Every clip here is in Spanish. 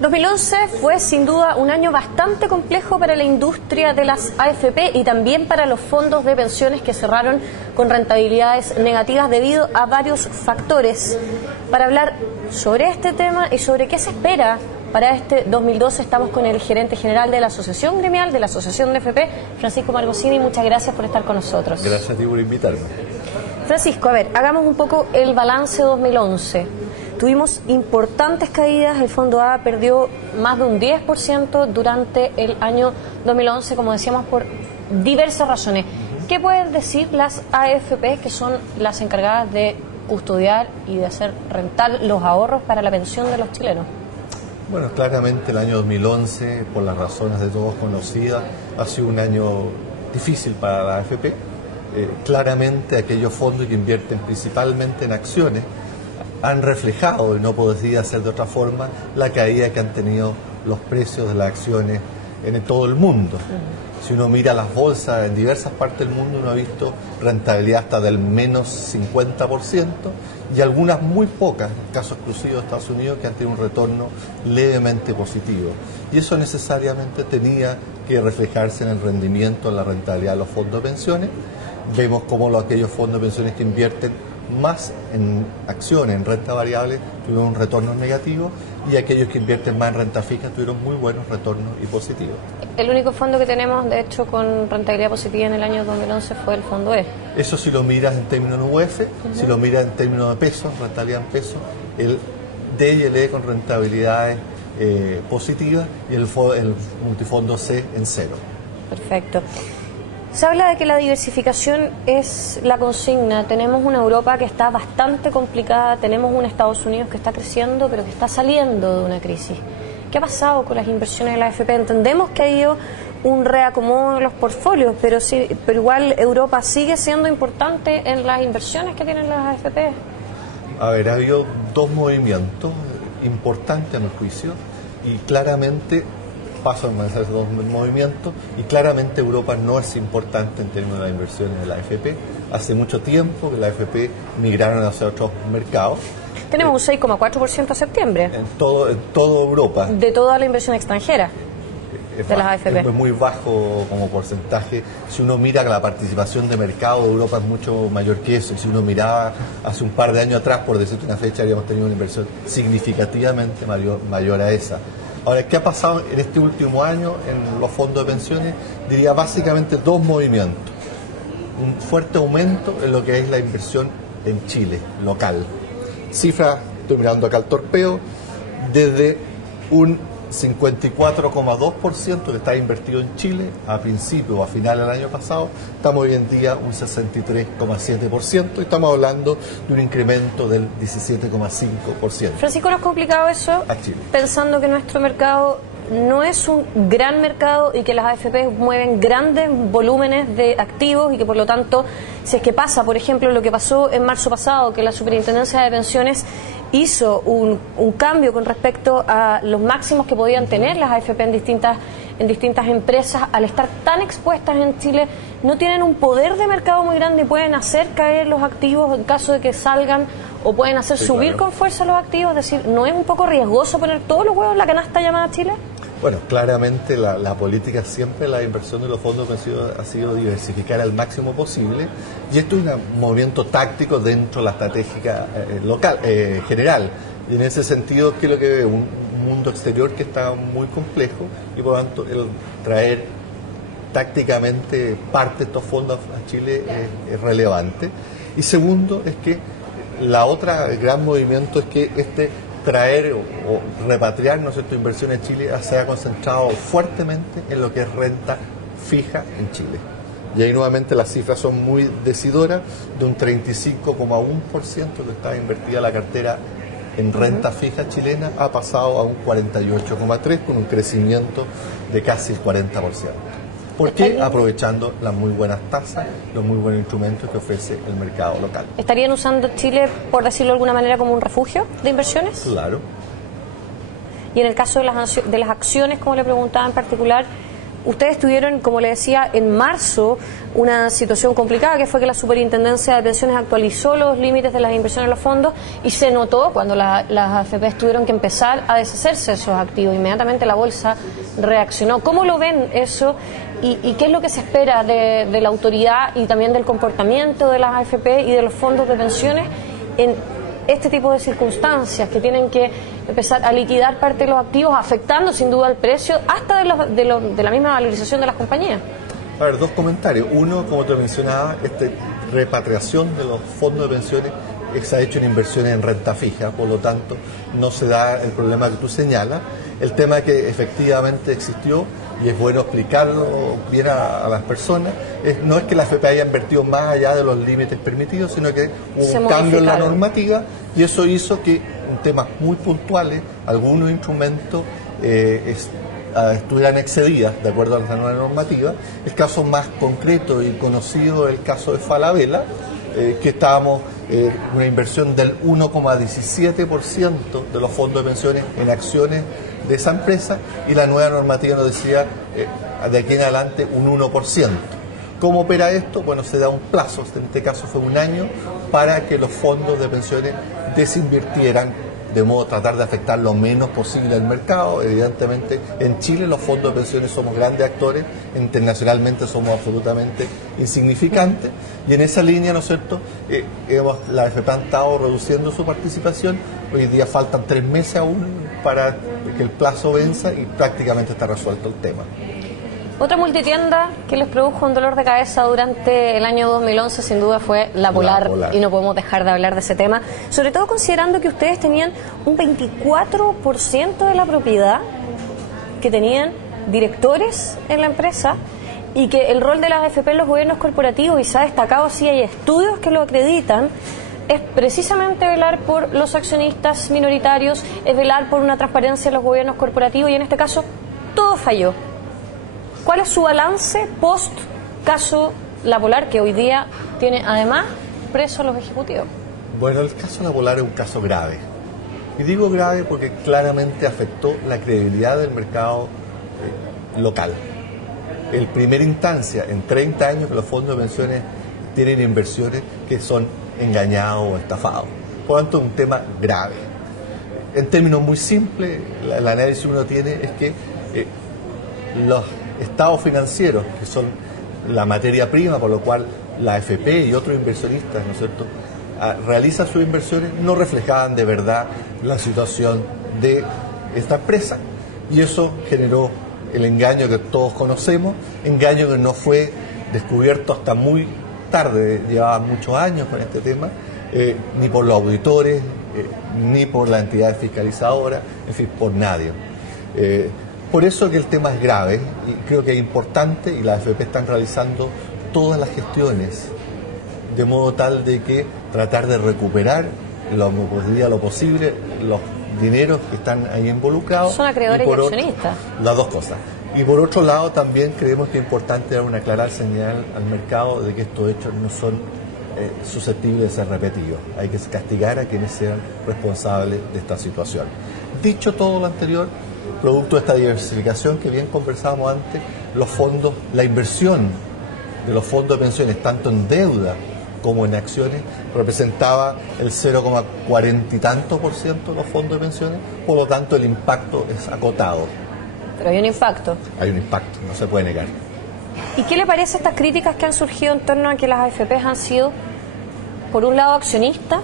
2011 fue sin duda un año bastante complejo para la industria de las AFP y también para los fondos de pensiones que cerraron con rentabilidades negativas debido a varios factores. Para hablar sobre este tema y sobre qué se espera para este 2012 estamos con el gerente general de la Asociación Gremial, de la Asociación de AFP, Francisco Margocini. Muchas gracias por estar con nosotros. Gracias a ti por invitarme. Francisco, a ver, hagamos un poco el balance 2011. Tuvimos importantes caídas, el Fondo A perdió más de un 10% durante el año 2011, como decíamos, por diversas razones. ¿Qué pueden decir las AFP, que son las encargadas de custodiar y de hacer rentar los ahorros para la pensión de los chilenos? Bueno, claramente el año 2011, por las razones de todos conocidas, ha sido un año difícil para la AFP. Claramente aquellos fondos que invierten principalmente en acciones han reflejado, y no podría ser de otra forma, la caída que han tenido los precios de las acciones en todo el mundo. Si uno mira las bolsas en diversas partes del mundo, uno ha visto rentabilidad hasta del menos 50% y algunas muy pocas, caso exclusivo de Estados Unidos, que han tenido un retorno levemente positivo. Y eso necesariamente tenía que reflejarse en el rendimiento, en la rentabilidad de los fondos de pensiones. Vemos cómo aquellos fondos de pensiones que invierten más en acciones, en renta variable, tuvieron un retorno negativo, y aquellos que invierten más en renta fija tuvieron muy buenos retornos y positivos. El único fondo que tenemos, de hecho, con rentabilidad positiva en el año 2011 fue el Fondo E. Eso si lo miras en términos de UF, si lo miras en términos de pesos, rentabilidad en pesos, el D y el E con rentabilidades positivas y el multifondo C en cero. Perfecto. Se habla de que la diversificación es la consigna. Tenemos una Europa que está bastante complicada, tenemos un Estados Unidos que está creciendo, pero que está saliendo de una crisis. ¿Qué ha pasado con las inversiones de la AFP? Entendemos que ha ido un reacomodo en los portfolios, pero igual Europa sigue siendo importante en las inversiones que tienen las AFP. A ver, ha habido dos movimientos importantes a mi juicio, y claramente pasan a esos dos movimientos, y claramente Europa no es importante en términos de las inversiones de la AFP. Hace mucho tiempo que la AFP migraron hacia otros mercados. Tenemos un 6,4% a septiembre. En toda Europa. De toda la inversión extranjera de las AFP. Es muy bajo como porcentaje. Si uno mira que la participación de mercado de Europa es mucho mayor que eso, y si uno miraba hace un par de años atrás, por decirte una fecha, habríamos tenido una inversión significativamente mayor a esa. Ahora, ¿qué ha pasado en este último año en los fondos de pensiones? Diría básicamente dos movimientos. Un fuerte aumento en lo que es la inversión en Chile, local. Cifra, estoy mirando acá el torpeo, desde un 54,2% que estaba invertido en Chile a principios o a finales del año pasado, estamos hoy en día un 63,7%, y estamos hablando de un incremento del 17,5%. Francisco, ¿no es complicado eso? Pensando que nuestro mercado no es un gran mercado y que las AFP mueven grandes volúmenes de activos, y que por lo tanto, si es que pasa, por ejemplo, lo que pasó en marzo pasado, que la Superintendencia de Pensiones hizo un cambio con respecto a los máximos que podían tener las AFP en distintas empresas, al estar tan expuestas en Chile, no tienen un poder de mercado muy grande y pueden hacer caer los activos en caso de que salgan, o pueden hacer subir con fuerza los activos. Es decir, ¿no es un poco riesgoso poner todos los huevos en la canasta llamada Chile? Bueno, claramente la política siempre, la inversión de los fondos ha sido diversificar al máximo posible, y esto es un movimiento táctico dentro de la estrategia local, general. Y en ese sentido, ¿qué es lo que ve? Un mundo exterior que está muy complejo, y por lo tanto el traer tácticamente parte de estos fondos a Chile es relevante. Y segundo, es que la otra gran movimiento es que traer o repatriar, ¿no es cierto?, inversión en Chile se ha concentrado fuertemente en lo que es renta fija en Chile. Y ahí nuevamente las cifras son muy decidoras, de un 35,1% que estaba invertida la cartera en renta fija chilena, ha pasado a un 48,3%, con un crecimiento de casi el 40%. ¿Por qué? Aprovechando las muy buenas tasas, los muy buenos instrumentos que ofrece el mercado local. ¿Estarían usando Chile, por decirlo de alguna manera, como un refugio de inversiones? Claro. Y en el caso de las acciones, como le preguntaba en particular, ustedes tuvieron, como le decía, en marzo una situación complicada, que fue que la Superintendencia de Pensiones actualizó los límites de las inversiones en los fondos y se notó cuando las AFP tuvieron que empezar a deshacerse de esos activos. Inmediatamente la bolsa reaccionó. ¿Cómo lo ven eso y qué es lo que se espera de la autoridad y también del comportamiento de las AFP y de los fondos de pensiones en este tipo de circunstancias que tienen que empezar a liquidar parte de los activos, afectando sin duda el precio hasta de la misma valorización de las compañías? A ver, dos comentarios. Uno, como te mencionaba, repatriación de los fondos de pensiones se ha hecho en inversiones en renta fija, por lo tanto no se da el problema que tú señalas. El tema que efectivamente existió, y es bueno explicarlo bien a las personas, no es que la AFP haya invertido más allá de los límites permitidos, sino que hubo un cambio en la normativa y eso hizo que en temas muy puntuales algunos instrumentos estuvieran excedidas de acuerdo a la nueva normativa. El caso más concreto y conocido es el caso de Falabella, que estábamos una inversión del 1,17% de los fondos de pensiones en acciones de esa empresa y la nueva normativa nos decía de aquí en adelante un 1%. ¿Cómo opera esto? Bueno, se da un plazo, en este caso fue un año, para que los fondos de pensiones desinvirtieran, de modo a tratar de afectar lo menos posible al mercado. Evidentemente, en Chile los fondos de pensiones somos grandes actores, internacionalmente somos absolutamente insignificantes, y en esa línea, ¿no es cierto?, la AFP ha estado reduciendo su participación. Hoy día faltan 3 meses aún para que el plazo venza y prácticamente está resuelto el tema. Otra multitienda que les produjo un dolor de cabeza durante el año 2011 sin duda fue La Polar, y no podemos dejar de hablar de ese tema, sobre todo considerando que ustedes tenían un 24% de la propiedad, que tenían directores en la empresa y que el rol de las AFP en los gobiernos corporativos, y se ha destacado, así hay estudios que lo acreditan, es precisamente velar por los accionistas minoritarios, es velar por una transparencia en los gobiernos corporativos, y en este caso todo falló. ¿Cuál es su balance post caso La Polar, que hoy día tiene además presos a los ejecutivos? Bueno, el caso La Polar es un caso grave. Y digo grave porque claramente afectó la credibilidad del mercado local. En primera instancia, en 30 años que los fondos de pensiones tienen inversiones que son engañados o estafados. Por lo tanto, es un tema grave. En términos muy simples, el análisis que uno tiene es que los estados financieros, que son la materia prima por lo cual la AFP y otros inversionistas, ¿no es cierto?, realizan sus inversiones, no reflejaban de verdad la situación de esta empresa, y eso generó el engaño que todos conocemos, engaño que no fue descubierto hasta muy tarde, llevaba muchos años con este tema, ni por los auditores, ni por la entidad fiscalizadora, en fin, por nadie. Por eso que el tema es grave y creo que es importante, y las AFP están realizando todas las gestiones de modo tal de que tratar de recuperar lo posible los dineros que están ahí involucrados. Son acreedores y accionistas. Las dos cosas. Y por otro lado también creemos que es importante dar una clara señal al mercado de que estos hechos no son susceptibles de ser repetidos. Hay que castigar a quienes sean responsables de esta situación. Dicho todo lo anterior, producto de esta diversificación que bien conversábamos antes, los fondos, la inversión de los fondos de pensiones, tanto en deuda como en acciones, representaba el 0,40 y tanto % de los fondos de pensiones, por lo tanto el impacto es acotado. Pero hay un impacto. Hay un impacto, no se puede negar. ¿Y qué le parece estas críticas que han surgido en torno a que las AFP han sido, por un lado, accionistas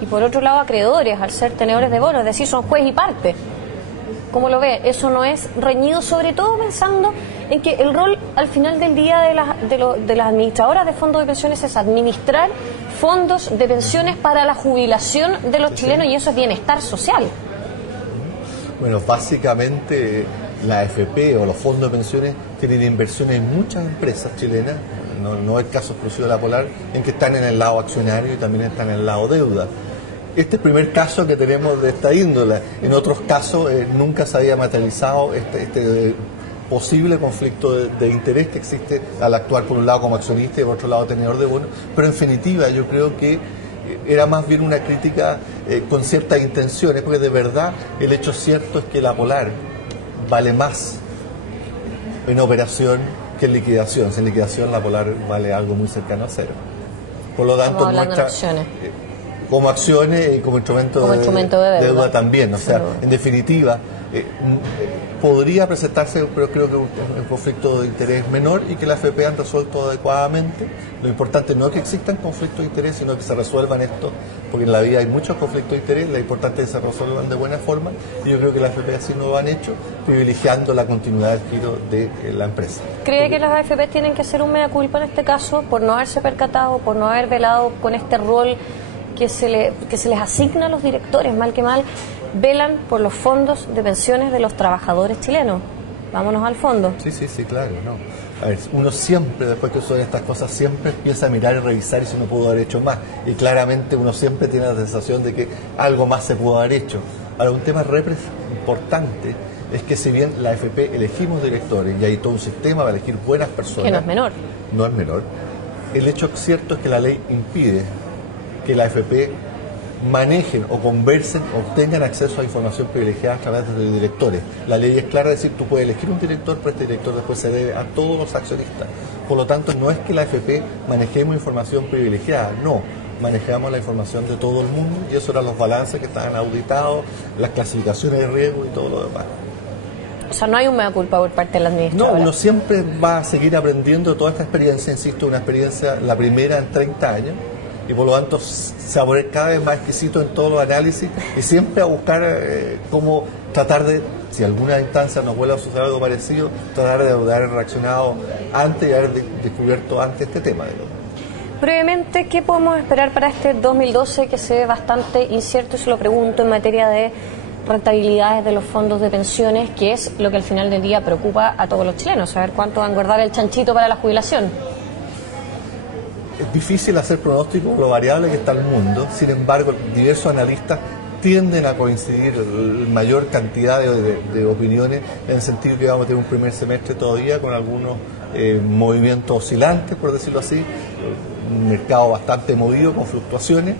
y por otro lado, acreedores, al ser tenedores de bonos, es decir, son juez y parte? ¿Cómo lo ve? ¿Eso no es reñido, sobre todo pensando en que el rol al final del día de las administradoras de fondos de pensiones es administrar fondos de pensiones para la jubilación de los chilenos, y eso es bienestar social? Bueno, básicamente la AFP o los fondos de pensiones tienen inversiones en muchas empresas chilenas, no es el caso exclusivo de La Polar, en que están en el lado accionario y también están en el lado deuda. Este es el primer caso que tenemos de esta índole. En otros casos nunca se había materializado este posible conflicto de interés que existe al actuar por un lado como accionista y por otro lado tenedor de bonos. Pero en definitiva yo creo que era más bien una crítica con ciertas intenciones, porque de verdad el hecho cierto es que La Polar vale más en operación que en liquidación. Si en liquidación la Polar vale algo muy cercano a cero. Por lo tanto, como acciones y como instrumento de deuda también. O sea, en definitiva, podría presentarse, pero creo que un conflicto de interés menor y que la AFP han resuelto adecuadamente. Lo importante no es que existan conflictos de interés, sino que se resuelvan esto, porque en la vida hay muchos conflictos de interés, lo importante es que se resuelvan de buena forma, y yo creo que la AFP así lo han hecho, privilegiando la continuidad del giro de la empresa. ¿Cree que las AFP tienen que hacer un mea culpa en este caso por no haberse percatado, por no haber velado con este rol que se les asigna a los directores, mal que mal, velan por los fondos de pensiones de los trabajadores chilenos? Vámonos al fondo. Sí, claro, no. A ver, uno siempre, después que suceden estas cosas, siempre empieza a mirar y revisar y si uno pudo haber hecho más. Y claramente uno siempre tiene la sensación de que algo más se pudo haber hecho. Ahora, un tema importante es que si bien la AFP elegimos directores y hay todo un sistema para elegir buenas personas... Que no es menor. No es menor. El hecho cierto es que la ley impide que la AFP manejen o conversen o obtengan acceso a información privilegiada a través de los directores. La ley es clara, es decir, tú puedes elegir un director, pero este director después se debe a todos los accionistas. Por lo tanto, no es que la AFP manejemos información privilegiada, no. Manejamos la información de todo el mundo y eso eran los balances que estaban auditados, las clasificaciones de riesgo y todo lo demás. O sea, no hay un mea culpa por parte de la administradora. No, uno siempre va a seguir aprendiendo toda esta experiencia, insisto, una experiencia, la primera en 30 años, y por lo tanto se va a poner cada vez más exquisito en todos los análisis y siempre a buscar cómo tratar de, si alguna instancia nos vuelve a suceder algo parecido, tratar de haber reaccionado antes y haber descubierto antes este tema. Brevemente, ¿qué podemos esperar para este 2012 que se ve bastante incierto? Y se lo pregunto en materia de rentabilidades de los fondos de pensiones, que es lo que al final del día preocupa a todos los chilenos, saber cuánto va a engordar el chanchito para la jubilación. Es difícil hacer pronósticos por lo variable que está el mundo, sin embargo, diversos analistas tienden a coincidir en mayor cantidad de opiniones, en el sentido que vamos a tener un primer semestre todavía con algunos movimientos oscilantes, por decirlo así, un mercado bastante movido con fluctuaciones.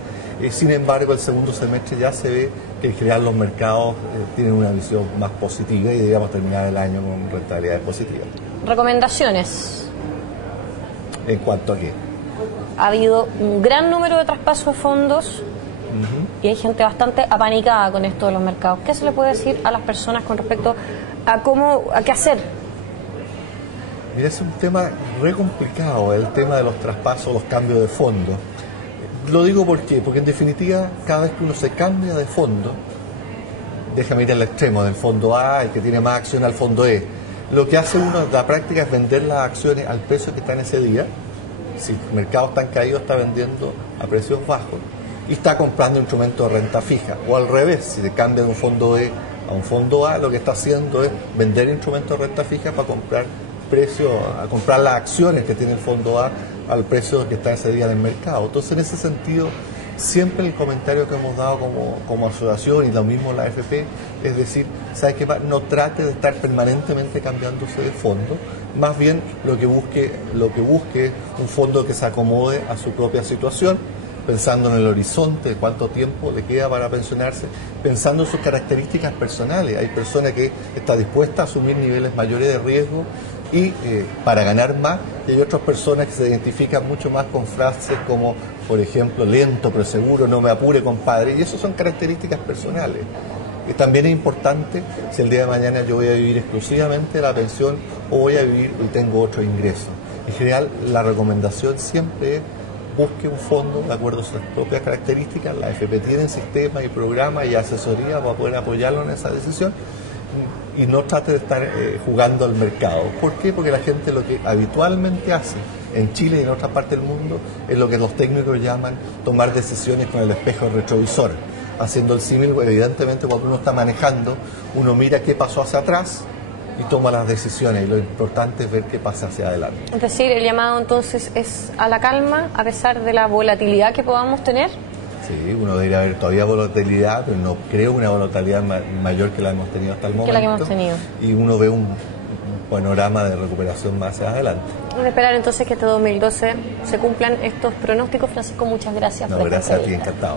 Sin embargo, el segundo semestre ya se ve que en general los mercados tienen una visión más positiva y deberíamos terminar el año con rentabilidades positivas. ¿Recomendaciones? ¿En cuanto a qué? Ha habido un gran número de traspasos de fondos y hay gente bastante apanicada con esto de los mercados. ¿Qué se le puede decir a las personas con respecto a qué hacer? Mira, es un tema re complicado, el tema de los traspasos, los cambios de fondo. Lo digo porque en definitiva, cada vez que uno se cambia de fondo, déjame ir al extremo del fondo A, el que tiene más acción al fondo E, lo que hace uno en la práctica es vender las acciones al precio que está en ese día. Si el mercado está caído, está vendiendo a precios bajos y está comprando instrumentos de renta fija. O al revés, si se cambia de un fondo E a un fondo A, lo que está haciendo es vender instrumentos de renta fija para comprar las acciones que tiene el fondo A al precio que está ese día en el mercado. Entonces, en ese sentido, siempre el comentario que hemos dado como asociación y lo mismo la AFP, es decir, ¿sabe qué? No trate de estar permanentemente cambiándose de fondo, más bien lo que busque es un fondo que se acomode a su propia situación, pensando en el horizonte de cuánto tiempo le queda para pensionarse, pensando en sus características personales. Hay personas que están dispuestas a asumir niveles mayores de riesgo y para ganar más, y hay otras personas que se identifican mucho más con frases como, por ejemplo, lento pero seguro, no me apure compadre, y eso son características personales. También es importante si el día de mañana yo voy a vivir exclusivamente de la pensión o voy a vivir y tengo otro ingreso. En general, la recomendación siempre es busque un fondo de acuerdo a sus propias características. La AFP tiene sistemas y programas y asesoría para poder apoyarlo en esa decisión y no trate de estar jugando al mercado. ¿Por qué? Porque la gente lo que habitualmente hace en Chile y en otras partes del mundo es lo que los técnicos llaman tomar decisiones con el espejo retrovisor. Haciendo el símil, evidentemente cuando uno está manejando, uno mira qué pasó hacia atrás y toma las decisiones, y lo importante es ver qué pasa hacia adelante. Es decir, el llamado entonces es a la calma a pesar de la volatilidad que podamos tener. Sí, uno debería haber todavía volatilidad, pero no creo una volatilidad mayor que la hemos tenido hasta el momento. Que la que hemos tenido. Y uno ve un panorama de recuperación más hacia adelante. Vamos a esperar entonces que este 2012 se cumplan estos pronósticos. Francisco, muchas gracias. No, gracias a ti, encantado.